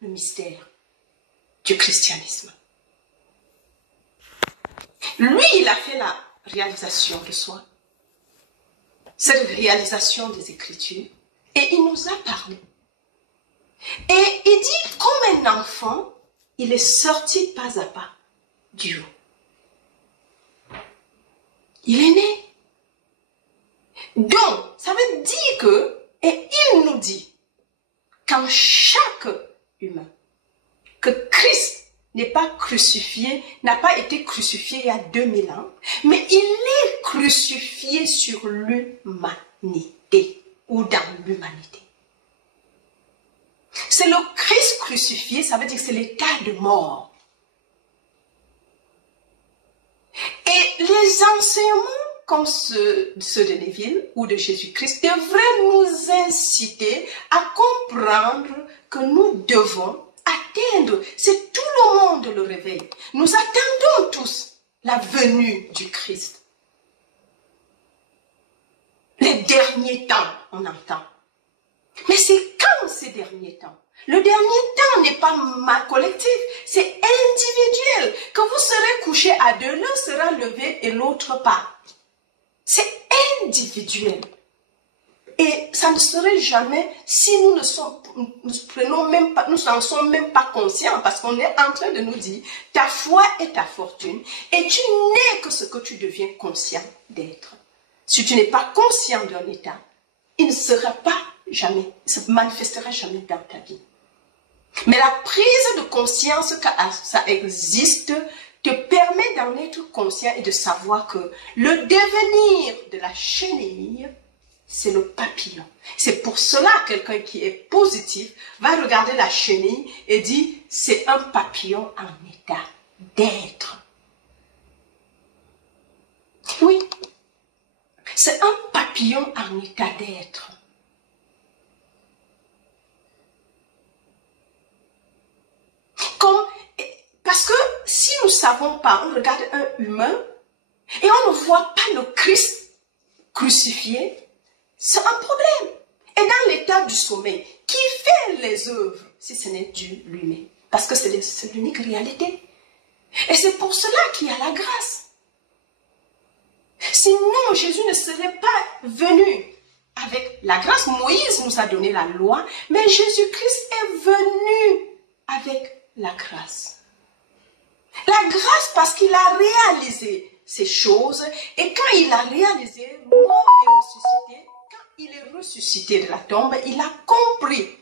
le mystère du christianisme. Lui, il a fait la réalisation de soi, cette réalisation des Écritures, et il nous a parlé. Et il dit, comme un enfant, il est sorti pas à pas du haut. Il est né. Donc, ça veut dire que, et il nous dit, qu'en chaque humain, que Christ n'est pas crucifié, n'a pas été crucifié il y a 2000 ans, mais il est crucifié sur l'humanité ou dans l'humanité. C'est le Christ crucifié, ça veut dire que c'est l'état de mort. Et les enseignements comme ceux de Neville ou de Jésus-Christ devraient nous inciter à comprendre que nous devons atteindre, c'est tout le monde le réveil. Nous attendons tous la venue du Christ. Les derniers temps, on entend. Mais c'est quand ces derniers temps? Le dernier temps n'est pas collectif, c'est individuel. Que vous serez couché à deux, l'un sera levé et l'autre pas. C'est individuel. Et ça ne serait jamais si nous n'en sommes même pas conscients, parce qu'on est en train de nous dire, ta foi est ta fortune, et tu n'es que ce que tu deviens conscient d'être. Si tu n'es pas conscient d'un état, il ne sera pas jamais, il ne se manifestera jamais dans ta vie. Mais la prise de conscience que ça existe te permet d'en être conscient et de savoir que le devenir de la chenille, c'est le papillon. C'est pour cela que quelqu'un qui est positif va regarder la chenille et dit c'est un papillon en état d'être. Oui, c'est un papillon en état d'être. Parce que si nous ne savons pas, on regarde un humain et on ne voit pas le Christ crucifié, c'est un problème. Et dans l'état du sommeil, qui fait les œuvres si ce n'est Dieu lui-même? Parce que c'est l'unique réalité. Et c'est pour cela qu'il y a la grâce. Sinon, Jésus ne serait pas venu avec la grâce. Moïse nous a donné la loi, mais Jésus-Christ est venu avec la grâce. La grâce parce qu'il a réalisé ces choses et quand il a réalisé, mort et ressuscité, quand il est ressuscité de la tombe, il a compris